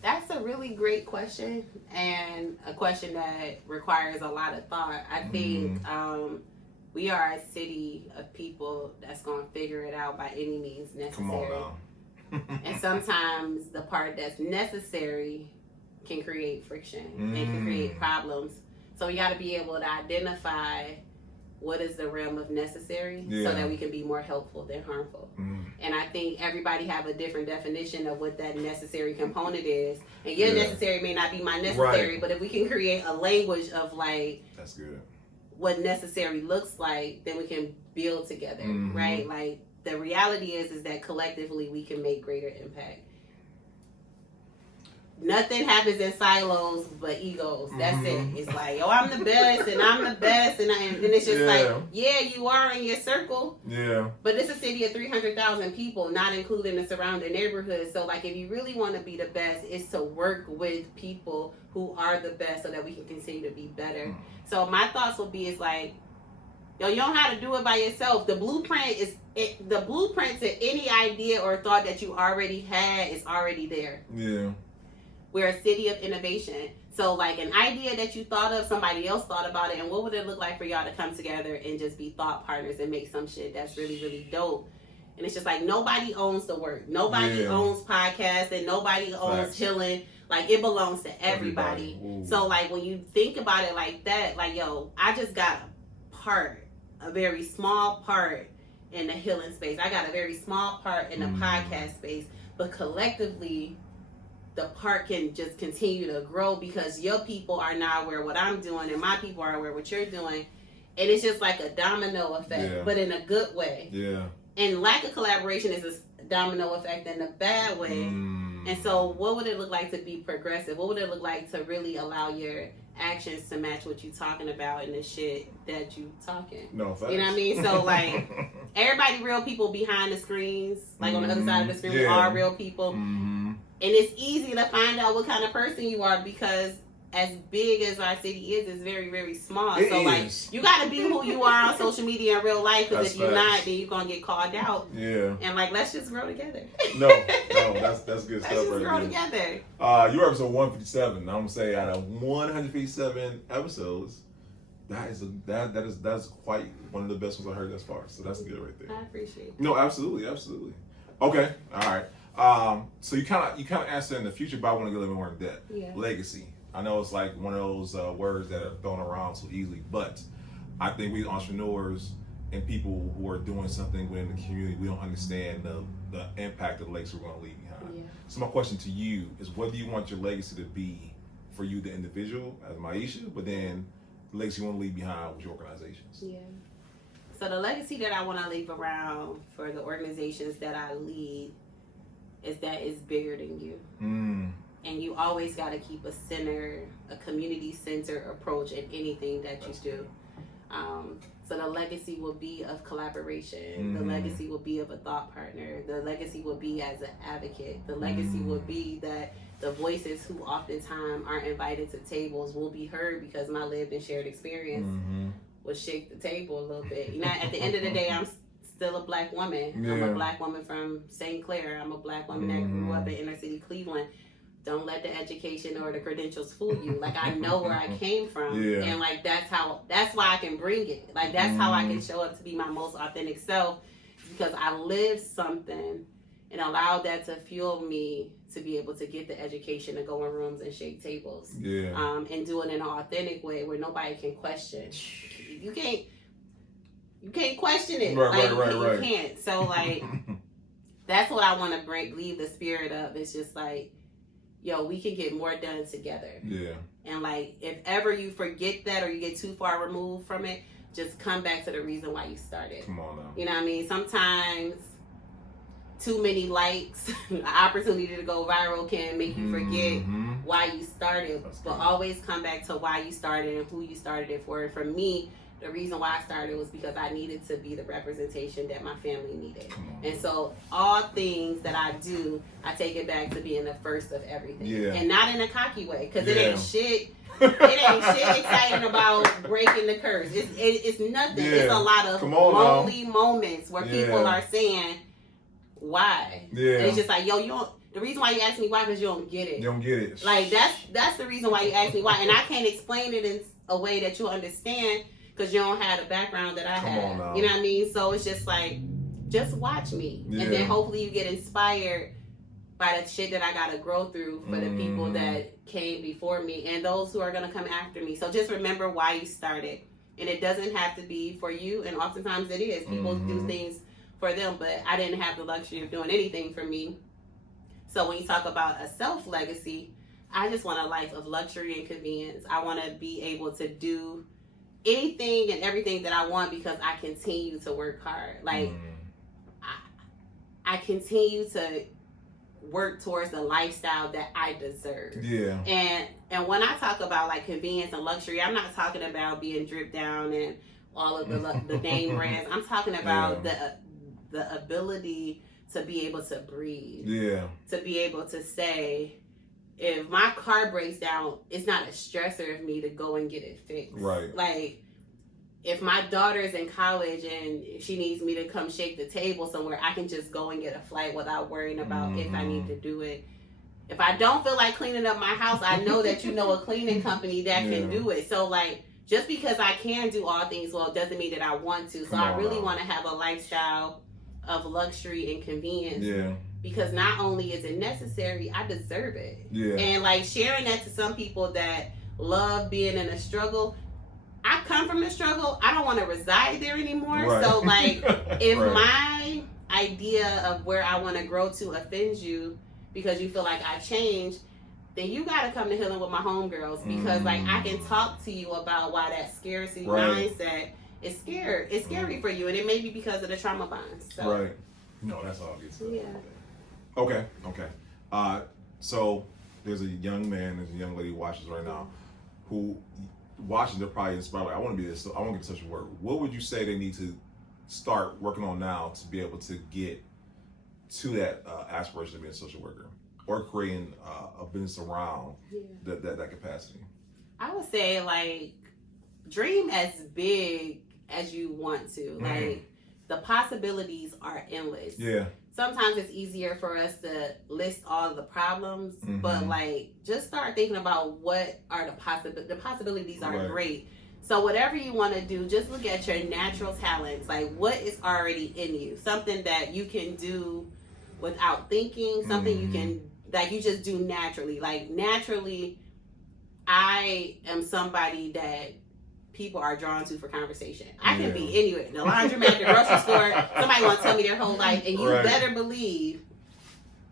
That's a really great question, and a question that requires a lot of thought. I think we are a city of people that's going to figure it out by any means necessary. Come on now. And sometimes the part that's necessary can create friction and can create problems. So we got to be able to identify what is the realm of necessary so that we can be more helpful than harmful. And I think everybody have a different definition of what that necessary component is. And your necessary may not be my necessary, but if we can create a language of like, that's good, what necessary looks like, then we can build together, right? Like, the reality is that collectively we can make greater impact. Nothing happens in silos but egos. That's it. It's like, oh, I'm the best, and I'm the best, and it's just like, yeah, you are in your circle. Yeah. But it's a city of 300,000 people, not including the surrounding neighborhoods. So, like, if you really want to be the best, it's to work with people who are the best, so that we can continue to be better. So my thoughts will be, is like, yo, you don't have to do it by yourself. The blueprint to any idea or thought that you already had is already there. Yeah. We're a city of innovation. So, like, an idea that you thought of, somebody else thought about it, and what would it look like for y'all to come together and just be thought partners and make some shit that's really, really dope? And it's just like, nobody owns the work. Nobody owns podcasts, and nobody owns healing. Like, it belongs to everybody. So, like, when you think about it like that, like, yo, I just got a part a very small part in the healing space. I got a very small part in the podcast space, but collectively, the part can just continue to grow because your people are now aware of what I'm doing and my people are aware of what you're doing. And it's just like a domino effect, but in a good way. Yeah. And lack of collaboration is a domino effect in a bad way. And so what would it look like to be progressive? What would it look like to really allow your actions to match what you talking about and the shit that you talking? No, facts. You know what I mean? So like everybody real people behind the screens, like on the other side of the screen, we are real people. And it's easy to find out what kind of person you are because as big as our city is, it's very, very small. Like you got to be who you are on social media in real life because if you're not, then you're going to get called out. Yeah. And like, let's just grow together. no, that's good stuff. Let's just right grow there. together. You're episode 157. I'm gonna say out of 157 episodes, that's quite one of the best ones I heard thus far. So that's good right there. I appreciate it. No, absolutely. Okay, all right. So you kind of answer in the future, but I want to go a little bit more in depth. Yeah. Legacy. I know it's like one of those words that are thrown around so easily, but I think we entrepreneurs and people who are doing something within the community, we don't understand the impact of the legacy we're going to leave behind. Yeah. So my question to you is, what do you want your legacy to be for you, the individual, as Myesha, but then the legacy you want to leave behind with your organizations? Yeah. So the legacy that I want to leave around for the organizations that I lead is that it's bigger than you. And you always got to keep a community centered approach in anything that you do. So the legacy will be of collaboration. The legacy will be of a thought partner. The legacy will be as an advocate. The legacy will be that the voices who oftentimes aren't invited to tables will be heard because my lived and shared experience will shake the table a little bit. You know, at the end of the day, I'm still a black woman. I'm a black woman from St. Clair. I'm a black woman that grew up in inner city Cleveland. Don't let the education or the credentials fool you. Like, I know where I came from. And like, that's why I can bring it. Like, that's how I can show up to be my most authentic self, because I lived something and allowed that to fuel me to be able to get the education to go in rooms and shake tables. And do it in an authentic way where nobody can question. You can't question it. You can't. So like, that's what I want to leave the spirit of. It's just like, yo, we can get more done together. And like, if ever you forget that or you get too far removed from it, just come back to the reason why you started. Come on now. You know what I mean? Sometimes too many likes, an opportunity to go viral can make you forget why you started. But always come back to why you started and who you started it for. And for me, the reason why I started was because I needed to be the representation that my family needed. And so all things that I do, I take it back to being the first of everything. And not in a cocky way, because it ain't shit. It ain't shit exciting about breaking the curse. It's nothing. It's a lot of lonely moments where people are saying, why? And it's just like, yo, you don't. The reason why you ask me why, because you don't get it. You don't get it. Like, that's the reason why you ask me why. And I can't explain it in a way that you'll understand, because you don't have the background that I have. You know what I mean? So it's just like, just watch me. And then hopefully you get inspired by the shit that I got to grow through for the people that came before me and those who are going to come after me. So just remember why you started. And it doesn't have to be for you. And oftentimes it is. People do things for them, but I didn't have the luxury of doing anything for me. So when you talk about a self-legacy, I just want a life of luxury and convenience. I want to be able to do anything and everything that I want because I continue to work hard. Like, I continue to work towards the lifestyle that I deserve. And when I talk about like convenience and luxury, I'm not talking about being dripped down and all of the name brands. I'm talking about the ability to be able to breathe. To be able to say, if my car breaks down, it's not a stressor of me to go and get it fixed. Like, if my daughter's in college and she needs me to come shake the table somewhere, I can just go and get a flight without worrying about if I need to do it. If I don't feel like cleaning up my house, I know that you know a cleaning company that can do it. So like, just because I can do all things well doesn't mean that I want to. So I really want to have a lifestyle of luxury and convenience. Because not only is it necessary, I deserve it. And like, sharing that to some people that love being in a struggle, I come from the struggle. I don't want to reside there anymore. Right. So, like, if Right. my idea of where I want to grow to offends you because you feel like I changed, then you got to come to healing with my homegirls, because like I can talk to you about why that scarcity mindset is scared. It's scary for you, and it may be because of the trauma bonds. So. Right. No, that's all good stuff. Yeah. Okay. So there's a young man, there's a young lady who watches right now, who watching, they're probably inspired. Like, I want to be this. I want to get to such a word. What would you say they need to start working on now to be able to get to that aspiration of being a social worker, or creating a business around that capacity? I would say, like, dream as big as you want to. Like, the possibilities are endless. Yeah. Sometimes it's easier for us to list all of the problems, but like, just start thinking about what are the possibilities are great. So whatever you want to do, just look at your natural talents. Like, what is already in you? Something that you can do without thinking, something you can, like, you just do naturally. Like, naturally, I am somebody that people are drawn to for conversation. I can be anywhere. The laundromat, the grocery store, somebody want to tell me their whole life, and you better believe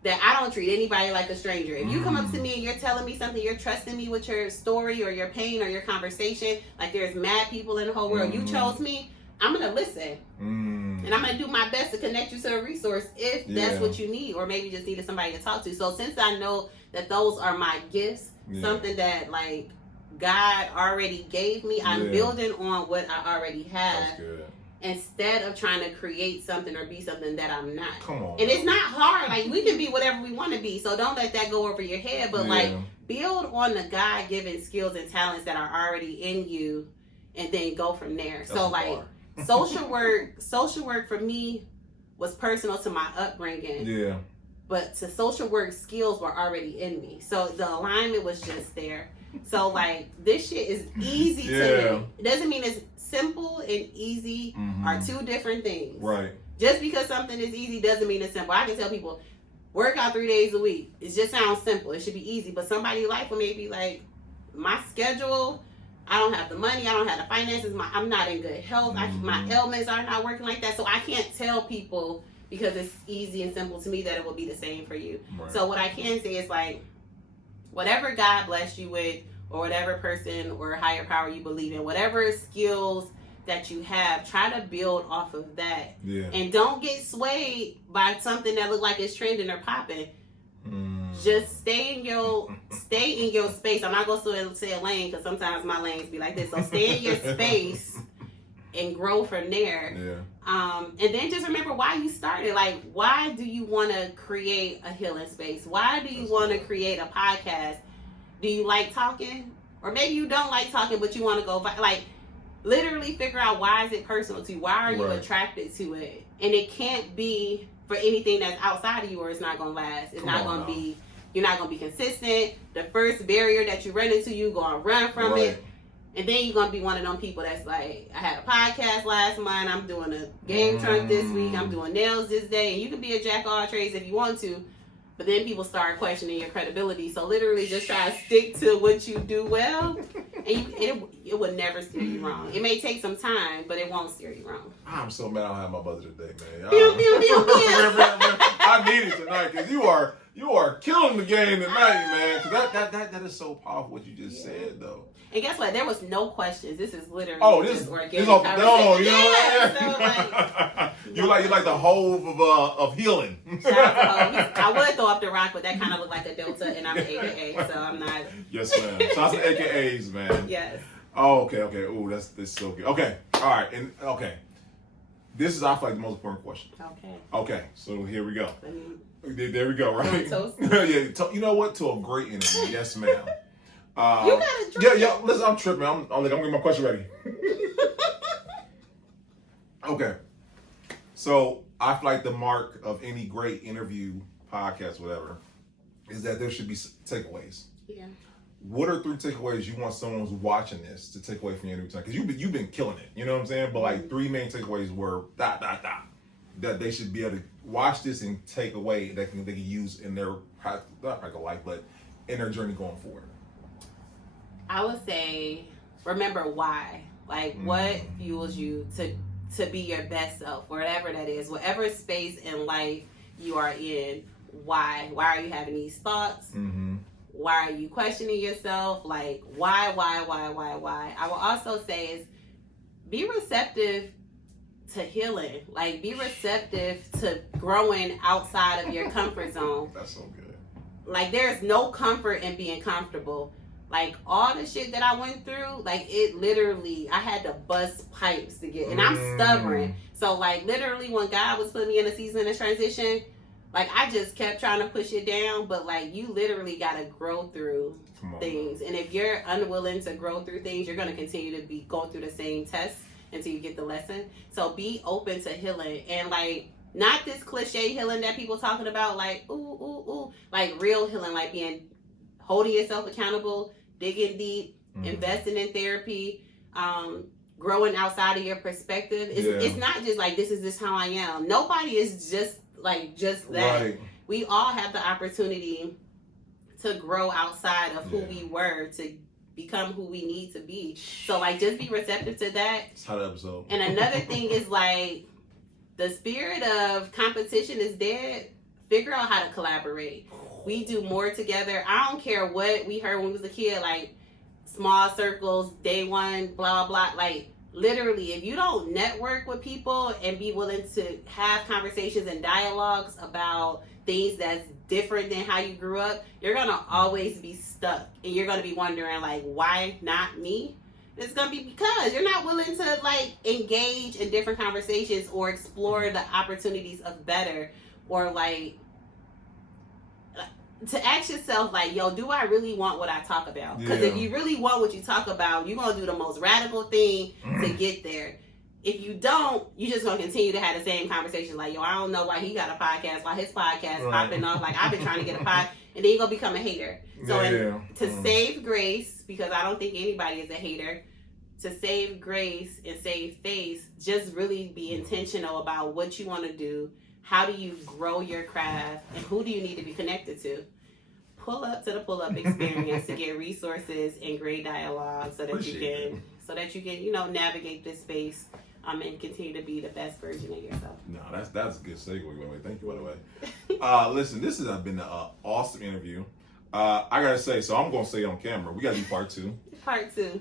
that I don't treat anybody like a stranger. If you come up to me and you're telling me something, you're trusting me with your story or your pain or your conversation, like there's mad people in the whole world, you chose me, I'm going to listen. And I'm going to do my best to connect you to a resource if that's what you need, or maybe just needed somebody to talk to. So since I know that those are my gifts, something that like God already gave me, I'm building on what I already have, instead of trying to create something or be something that I'm not. Come on. And it's not hard. Like, we can be whatever we want to be, so don't let that go over your head. But like, build on the God-given skills and talents that are already in you, and then go from there. That's so like, social work for me was personal to my upbringing. Yeah. But the social work skills were already in me, so the alignment was just there. So like, this shit is easy to me. It doesn't mean it's simple and easy are two different things. Right. Just because something is easy doesn't mean it's simple. I can tell people, work out 3 days a week. It just sounds simple. It should be easy. But somebody's life will maybe like, my schedule, I don't have the money, I don't have the finances, I'm not in good health, my ailments are not working like that. So I can't tell people, because it's easy and simple to me, that it will be the same for you. Right. So what I can say is like, whatever God blessed you with, or whatever person or higher power you believe in, whatever skills that you have, try to build off of that. Yeah. And don't get swayed by something that look like it's trending or popping. Just stay in your space. I'm not going to say a lane, because sometimes my lanes be like this. So stay in your space and grow from there. Yeah. And then just remember why you started. Like, why do you want to create a healing space? Why do you want to create a podcast? Do you like talking? Or maybe you don't like talking, but you want to go, like, literally figure out, why is it personal to you? Why are you attracted to it? And it can't be for anything that's outside of you, or it's not going to last. It's not going to be, you're not going to be consistent. The first barrier that you run into, you going to run from it. And then you're going to be one of them people that's like, I had a podcast last month, I'm doing a game trunk this week, I'm doing nails this day. And you can be a jack of all trades if you want to, but then people start questioning your credibility. So literally just try to stick to what you do well, and it would never steer you wrong. It may take some time, but it won't steer you wrong. I'm so mad I don't have my buzzer today, man. Pew, pew, pew, pew. I need it tonight, because you are killing the game tonight, man. Because that is so powerful what you just said, though. And guess what? There was no questions. This is literally this organic conversation. No, you know what? So like, you're like the Hove of healing. I would throw up the rock, but that kind of looked like a Delta, and I'm an AKA, so I'm not. Yes, ma'am. So that's the AKAs, man. Yes. Oh, okay. Ooh, that's so good. Okay, all right, and okay. This is, I feel like, the most important question. Okay. So here we go. There we go. Right. Yeah. You know what? To a great interview. Yes, ma'am. You gotta drink. Yeah. Listen, I'm tripping. I'm getting my question ready. Okay. So I feel like the mark of any great interview, podcast, whatever, is that there should be takeaways. Yeah. What are 3 takeaways you want someone who's watching this to take away from your interview time? Because you've been killing it. You know what I'm saying? But like 3 main takeaways were that they should be able to watch this and take away that they can use in their, not practical life, but in their journey going forward. I would say, remember why. Like, what fuels you to be your best self, whatever that is, whatever space in life you are in. Why are you having these thoughts? Why are you questioning yourself? Like, why? I will also say is be receptive to healing. Like, be receptive to growing outside of your comfort zone. That's so good. Like, there's no comfort in being comfortable. Like, all the shit that I went through, like, it literally, I had to bust pipes to get, and I'm stubborn. So, like, literally, when God was putting me in a season of transition, like, I just kept trying to push it down, but, like, you literally got to grow through things. And if you're unwilling to grow through things, you're going to continue to go through the same tests until you get the lesson. So, be open to healing. And, like, not this cliche healing that people talking about, like, ooh. Like, real healing, like holding yourself accountable, digging deep, investing in therapy, growing outside of your perspective. It's not just like, this is how I am. Nobody is just that. Right. We all have the opportunity to grow outside of who we were to become who we need to be. So, like, just be receptive to that. That's how the episode. And another thing is, like, the spirit of competition is dead. Figure out how to collaborate. We do more together. I don't care what we heard when we was a kid, like, small circles, day one, blah, blah. Like, literally, if you don't network with people and be willing to have conversations and dialogues about things that's different than how you grew up, you're going to always be stuck. And you're going to be wondering, like, why not me? It's going to be because you're not willing to, like, engage in different conversations or explore the opportunities of better, or, like, to ask yourself, like, yo, do I really want what I talk about? Because if you really want what you talk about, you're going to do the most radical thing to get there. If you don't, you're just going to continue to have the same conversation. Like, yo, I don't know why he got a podcast, why his podcast popping off. Like, I've been trying to get a pod. And then you're going to become a hater. So to save grace, because I don't think anybody is a hater, to save grace and save face, just really be intentional about what you want to do. How do you grow your craft, and who do you need to be connected to? Pull up to the pull-up experience to get resources and great dialogue so that you can navigate this space and continue to be the best version of yourself. No, that's a good segue, by the way. Thank you, by the way. Listen, this has been an awesome interview. I gotta say, so I'm gonna say it on camera. We gotta do part two. Part two.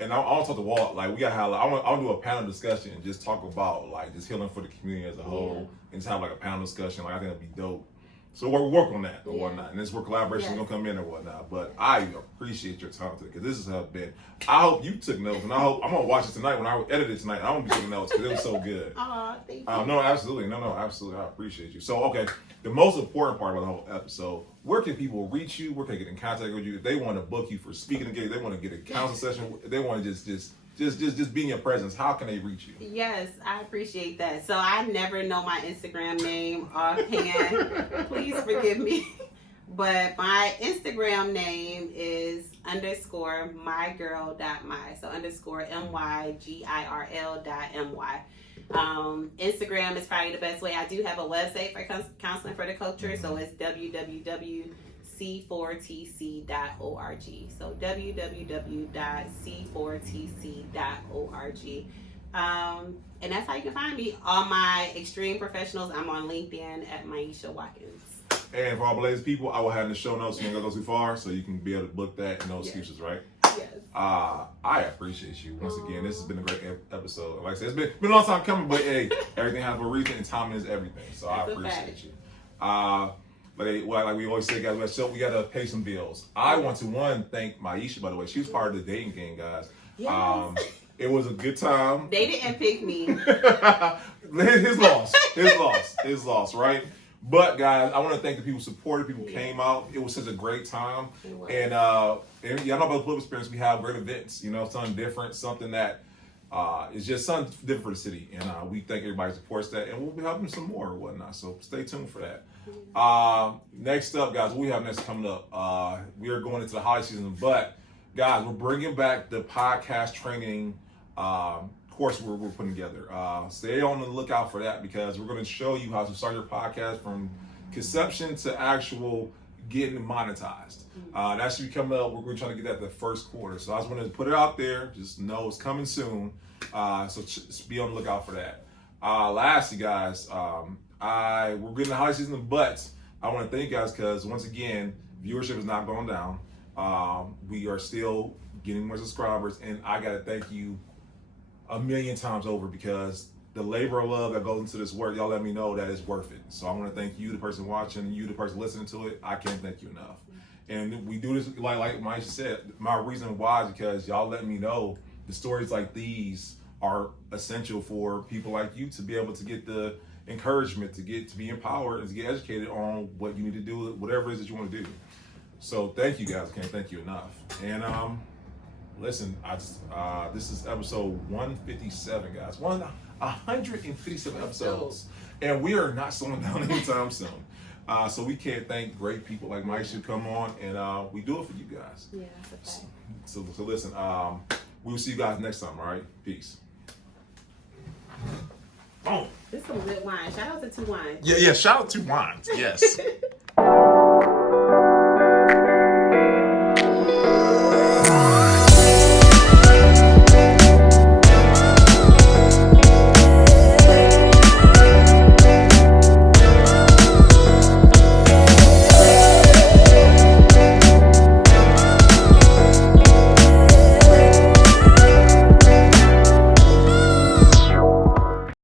And I want to talk to Walt. Like, we gotta have. I want to do a panel discussion and just talk about, like, just healing for the community as a whole, and just have, like, a panel discussion. Like, I think that'd be dope. So we're working on that or whatnot, and this where collaboration is gonna come in or whatnot. But I appreciate your time today, because this has been. I hope you took notes, and I hope I'm gonna watch it tonight when I edit it tonight. I'm gonna be taking notes because it was so good. Aw, thank you. No, absolutely, absolutely. I appreciate you. So, okay, the most important part about the whole episode: where can people reach you? Where can they get in contact with you? If they want to book you for speaking engagement, they want to get a counseling session, they want to just be in your presence, how can they reach you? Yes, I appreciate that. So I never know my Instagram name offhand. Please forgive me. But my Instagram name is _mygirl.my. So _MYGIRL.my. Instagram is probably the best way. I do have a website for counseling for the culture. So it's www.c4tc.org. So www.c4tc.org. And that's how you can find me. All my extreme professionals, I'm on LinkedIn at Myesha Watkins. And for all Blaze people, I will have in the show notes so you don't go too far, so you can be able to book that and no excuses, right? Yes. I appreciate you once again. This has been a great episode. Like I said, it's been a long time coming, but hey, everything has a reason, and timing is everything. So I appreciate you. Like we always say, guys, we gotta pay some bills. I want to thank Myesha, by the way. She was part of the dating game, guys. Yes. It was a good time. They didn't pick me. His loss, right? But guys, I want to thank the people who supported, people who came out. It was such a great time. And y'all know about the Club Experience. We have great events, something different, something that is just something different for the city. And we thank everybody who supports that. And we'll be helping some more or whatnot. So stay tuned for that. Next up, guys, what we have next coming up? We are going into the holiday season. But guys, we're bringing back the podcast training course we're putting together. Stay on the lookout for that, because we're going to show you how to start your podcast from conception to actual getting monetized. That should be coming up. We're trying to get that the first quarter. So I just wanted to put it out there. Just know it's coming soon. So just be on the lookout for that. Lastly, guys, we're getting the holiday season, but I want to thank you guys because once again, viewership is not going down. We are still getting more subscribers, and I got to thank you a million times over because the labor of love that goes into this work, y'all let me know that it's worth it. So I want to thank you, the person watching, you, the person listening to it. I can't thank you enough. And we do this, like Myesha said, my reason why is because y'all let me know the stories like these are essential for people like you to be able to get the encouragement, to be empowered, and to get educated on what you need to do, whatever it is that you want to do. So thank you guys. I can't thank you enough. And listen, this is episode 157, guys. 157 episodes, and we are not slowing down anytime soon. So we can't thank great people like Myesha come on, and we do it for you guys. Yeah, that's a fact. So listen, we will see you guys next time. All right, peace. Boom. This is some good wine. Shout out to Two Wines. Yeah. Shout out to Wines. Yes.